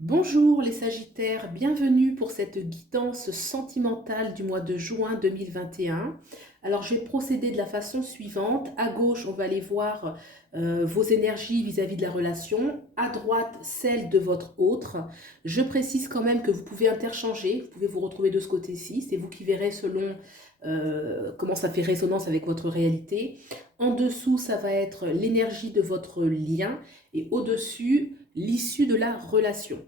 Bonjour les Sagittaires, bienvenue pour cette guidance sentimentale du mois de juin 2021. Alors je vais procéder de la façon suivante. À gauche, on va aller voir vos énergies vis-à-vis de la relation. À droite, celle de votre autre. Je précise quand même que vous pouvez interchanger, vous pouvez vous retrouver de ce côté-ci. C'est vous qui verrez selon comment ça fait résonance avec votre réalité. En dessous, ça va être l'énergie de votre lien. Et au-dessus, l'issue de la relation.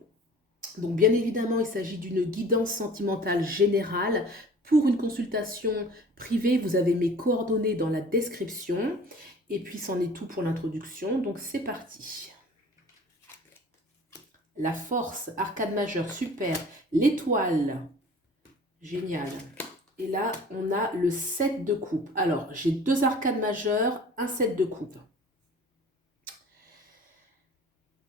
Donc bien évidemment, il s'agit d'une guidance sentimentale générale. Pour une consultation privée, vous avez mes coordonnées dans la description. Et puis, c'en est tout pour l'introduction. Donc, c'est parti. La force, arcade majeure, super. L'étoile, génial. Et là, on a le 7 de coupe. Alors, j'ai deux arcades majeures, un 7 de coupe.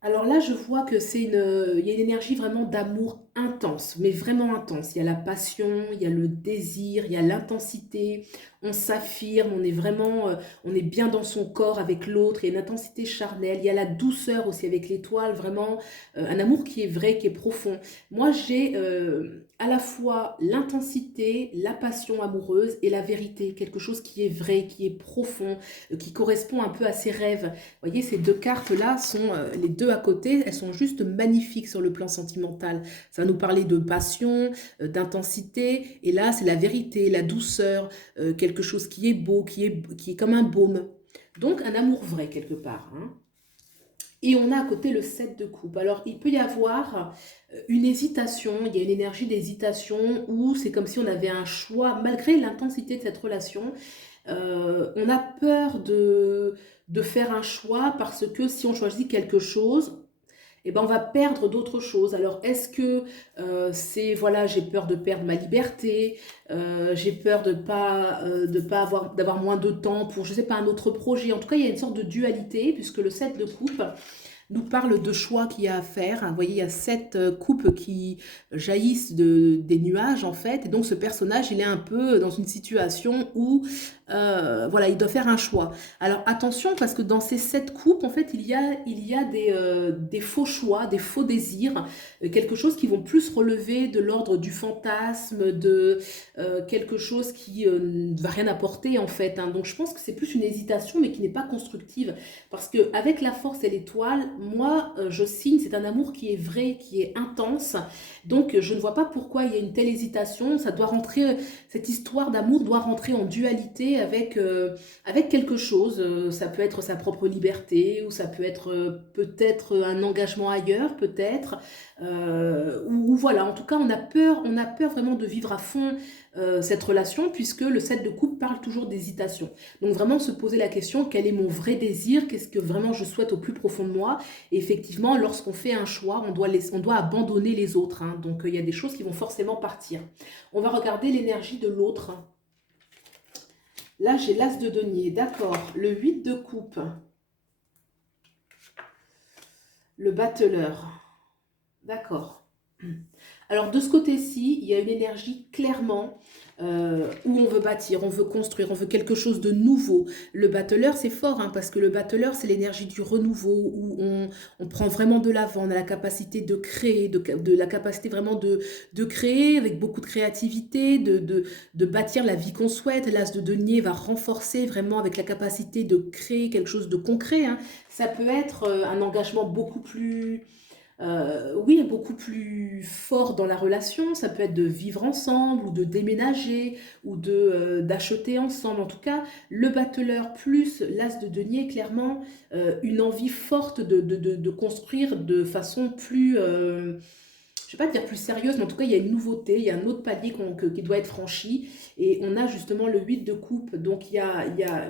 Alors là, je vois que il y a une énergie vraiment d'amour intense, mais vraiment intense. Il y a la passion, il y a le désir, il y a l'intensité. On s'affirme, on est vraiment, on est bien dans son corps avec l'autre. Il y a une intensité charnelle. Il y a la douceur aussi avec l'étoile, vraiment un amour qui est vrai, qui est profond. Moi, j'ai à la fois l'intensité, la passion amoureuse et la vérité, quelque chose qui est vrai, qui est profond, qui correspond un peu à ses rêves. Vous voyez, ces deux cartes-là sont les deux à côté, elles sont juste magnifiques sur le plan sentimental. Ça va nous parler de passion, d'intensité, et là, c'est la vérité, la douceur, quelque chose qui est beau, qui est comme un baume. Donc, un amour vrai, quelque part. Hein. Et on a à côté le 7 de coupe. Alors, il peut y avoir une hésitation, il y a une énergie d'hésitation où c'est comme si on avait un choix, malgré l'intensité de cette relation, on a peur de faire un choix parce que si on choisit quelque chose, eh ben on va perdre d'autres choses. Alors, est-ce que c'est, voilà, j'ai peur de perdre ma liberté, j'ai peur de pas avoir, d'avoir moins de temps pour, je sais pas, un autre projet. En tout cas, il y a une sorte de dualité puisque le 7 de coupe nous parle de choix qu'il y a à faire. Vous voyez, il y a 7 coupes qui jaillissent des nuages, en fait. Et donc, ce personnage, il est un peu dans une situation où, voilà, il doit faire un choix. Alors, attention, parce que dans ces 7 coupes, en fait, il y a des faux choix, des faux désirs, quelque chose qui vont plus relever de l'ordre du fantasme, de quelque chose qui ne va rien apporter, en fait. Hein. Donc, je pense que c'est plus une hésitation, mais qui n'est pas constructive. Parce qu'avec la force et l'étoile, moi, je signe, c'est un amour qui est vrai, qui est intense. Donc, je ne vois pas pourquoi il y a une telle hésitation. Ça doit rentrer, cette histoire d'amour doit rentrer en dualité avec quelque chose. Ça peut être sa propre liberté, ou ça peut être peut-être un engagement ailleurs, peut-être. Ou voilà, en tout cas, on a peur vraiment de vivre à fond cette relation, puisque le 7 de coupe parle toujours d'hésitation. Donc vraiment se poser la question, quel est mon vrai désir? Qu'est-ce que vraiment je souhaite au plus profond de moi? Et effectivement, lorsqu'on fait un choix, on doit abandonner les autres. Hein. Donc il y a des choses qui vont forcément partir. On va regarder l'énergie de l'autre. Là, j'ai l'as de denier, d'accord. Le 8 de coupe. Le battleur. D'accord. Alors de ce côté-ci, il y a une énergie clairement où on veut bâtir, on veut construire, on veut quelque chose de nouveau. Le battleur, c'est fort, hein, parce que le battleur, c'est l'énergie du renouveau, où on prend vraiment de l'avant, on a la capacité de créer, de la capacité vraiment de créer avec beaucoup de créativité, de bâtir la vie qu'on souhaite. L'as de denier va renforcer vraiment avec la capacité de créer quelque chose de concret. Hein. Ça peut être un engagement beaucoup plus oui, beaucoup plus fort dans la relation. Ça peut être de vivre ensemble ou de déménager ou d'acheter ensemble. En tout cas, le battleur plus l'as de denier, clairement, une envie forte de construire de façon plus, je ne vais pas dire plus sérieuse, mais en tout cas, il y a une nouveauté, il y a un autre palier qui doit être franchi. Et on a justement le 8 de coupe. Donc,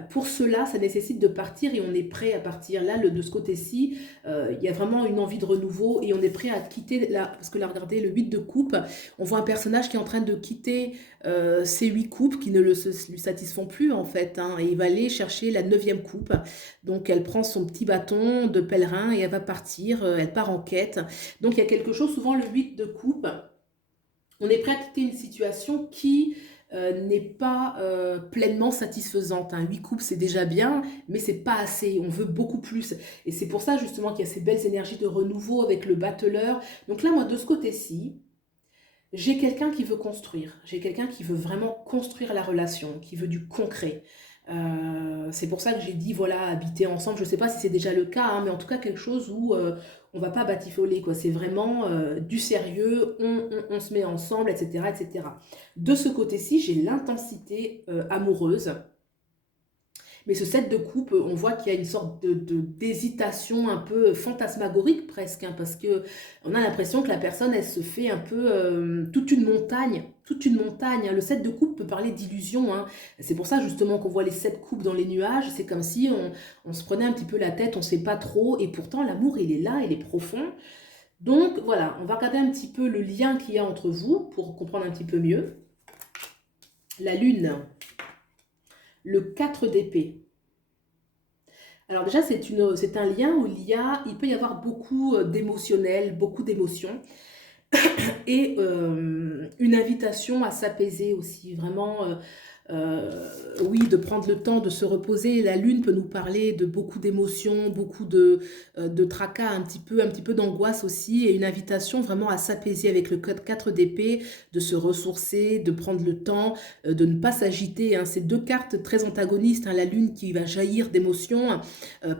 pour cela, ça nécessite de partir et on est prêt à partir. Là, de ce côté-ci, il y a vraiment une envie de renouveau et on est prêt à quitter. Parce que là, regardez, le 8 de coupe, on voit un personnage qui est en train de quitter ces 8 coupes qui ne lui satisfont plus, en fait. Hein, et il va aller chercher la neuvième coupe. Donc, elle prend son petit bâton de pèlerin et elle va partir. Elle part en quête. Donc il y a quelque chose, souvent le 8 de coupe, on est prêt à quitter une situation qui n'est pas pleinement satisfaisante, hein. 8 coupes, c'est déjà bien, mais c'est pas assez. On veut beaucoup plus. Et c'est pour ça justement qu'il y a ces belles énergies de renouveau avec le battleur. Donc là, moi, de ce côté-ci, j'ai quelqu'un qui veut construire. J'ai quelqu'un qui veut vraiment construire la relation, qui veut du concret. C'est pour ça que j'ai dit, voilà, habiter ensemble. Je ne sais pas si c'est déjà le cas, hein, mais en tout cas quelque chose où on ne va pas batifoler, quoi. C'est vraiment du sérieux, on se met ensemble, etc., etc. De ce côté-ci, j'ai l'intensité amoureuse. Mais ce set de coupe, on voit qu'il y a une sorte d'hésitation un peu fantasmagorique presque, hein, parce que on a l'impression que la personne, elle se fait un peu toute une montagne, toute une montagne, hein. Le set de coupe peut parler d'illusion, hein. C'est pour ça justement qu'on voit les 7 coupes dans les nuages. C'est comme si on se prenait un petit peu la tête, on ne sait pas trop, et pourtant l'amour, il est là, il est profond. Donc voilà, on va regarder un petit peu le lien qu'il y a entre vous pour comprendre un petit peu mieux. La lune, le 4 d'épée. Alors déjà, c'est un lien où il peut y avoir beaucoup d'émotionnel, beaucoup d'émotions et une invitation à s'apaiser aussi, vraiment, oui, de prendre le temps de se reposer. La lune peut nous parler de beaucoup d'émotions, beaucoup de tracas, un petit peu d'angoisse aussi, et une invitation vraiment à s'apaiser avec le code 4 d'épée, de se ressourcer, de prendre le temps, de ne pas s'agiter, hein. C'est 2 cartes très antagonistes, hein. La lune qui va jaillir d'émotions,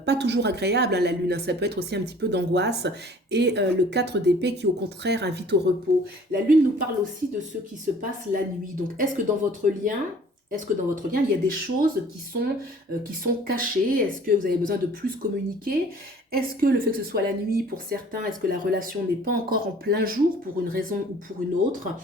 pas toujours agréable, hein, la lune, hein. Ça peut être aussi un petit peu d'angoisse, et le 4 d'épée qui au contraire invite au repos. La lune nous parle aussi de ce qui se passe la nuit. Donc est-ce que dans votre lien, il y a des choses qui sont cachées? Est-ce que vous avez besoin de plus communiquer? Est-ce que le fait que ce soit la nuit pour certains, est-ce que la relation n'est pas encore en plein jour pour une raison ou pour une autre?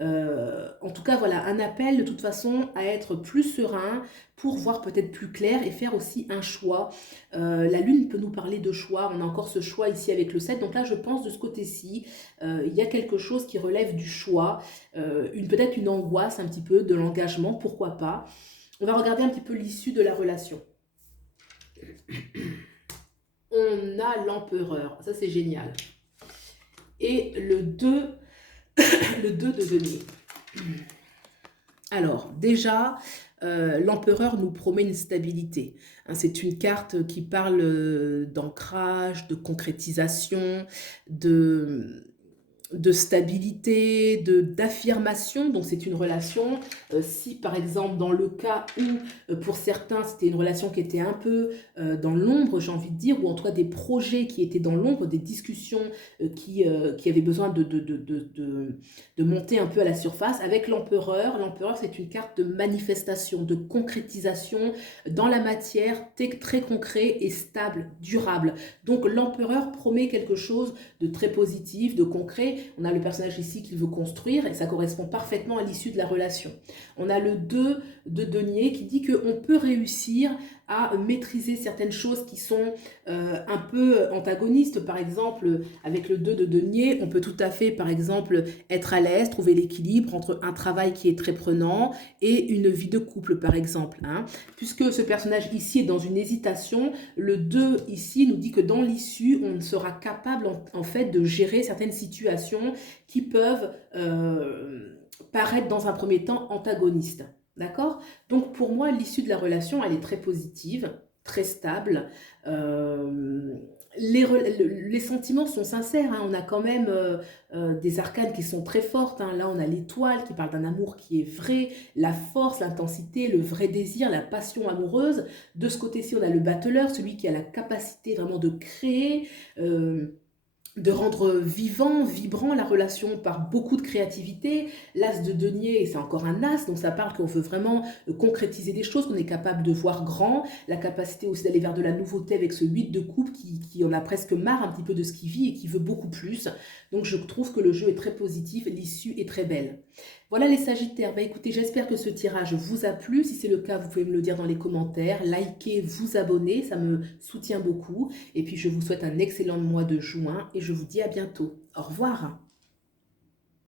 En tout cas, voilà, un appel de toute façon à être plus serein pour voir peut-être plus clair et faire aussi un choix. La lune peut nous parler de choix. On a encore ce choix ici avec le 7. Donc là, je pense de ce côté-ci, il y a quelque chose qui relève du choix, peut-être une angoisse un petit peu de l'engagement, pourquoi pas. On va regarder un petit peu l'issue de la relation. On a l'empereur, ça c'est génial. Et le 2, le 2 de denier. Alors déjà, l'empereur nous promet une stabilité, hein. C'est une carte qui parle d'ancrage, de concrétisation, de stabilité, d'affirmation. Donc c'est une relation, si par exemple dans le cas où pour certains c'était une relation qui était un peu dans l'ombre, j'ai envie de dire, ou en tout cas des projets qui étaient dans l'ombre, des discussions qui avaient besoin de monter un peu à la surface. Avec l'empereur, l'empereur c'est une carte de manifestation, de concrétisation dans la matière, très concret et stable, durable. Donc l'empereur promet quelque chose de très positif, de concret. On a le personnage ici qu'il veut construire et ça correspond parfaitement à l'issue de la relation. On a le 2 de denier qui dit qu'on peut réussir à maîtriser certaines choses qui sont un peu antagonistes. Par exemple, avec le 2 de denier, on peut tout à fait, par exemple, être à l'aise, trouver l'équilibre entre un travail qui est très prenant et une vie de couple, par exemple, hein. Puisque ce personnage ici est dans une hésitation, le 2 ici nous dit que dans l'issue, on sera capable en fait de gérer certaines situations qui peuvent paraître dans un premier temps antagonistes. D'accord? Donc pour moi, l'issue de la relation, elle est très positive, très stable. Les sentiments sont sincères, hein. On a quand même des arcanes qui sont très fortes, hein. Là, on a l'étoile qui parle d'un amour qui est vrai, la force, l'intensité, le vrai désir, la passion amoureuse. De ce côté-ci, on a le battleur, celui qui a la capacité vraiment de créer, de rendre vivant, vibrant la relation par beaucoup de créativité. L'as de denier, c'est encore un as, donc ça parle qu'on veut vraiment concrétiser des choses, qu'on est capable de voir grand, la capacité aussi d'aller vers de la nouveauté avec ce 8 de coupe qui en a presque marre un petit peu de ce qu'il vit et qui veut beaucoup plus. Donc je trouve que le jeu est très positif, l'issue est très belle. Voilà les Sagittaires. Bah écoutez, j'espère que ce tirage vous a plu. Si c'est le cas, vous pouvez me le dire dans les commentaires. Likez, vous abonnez, ça me soutient beaucoup. Et puis je vous souhaite un excellent mois de juin et je vous dis à bientôt. Au revoir.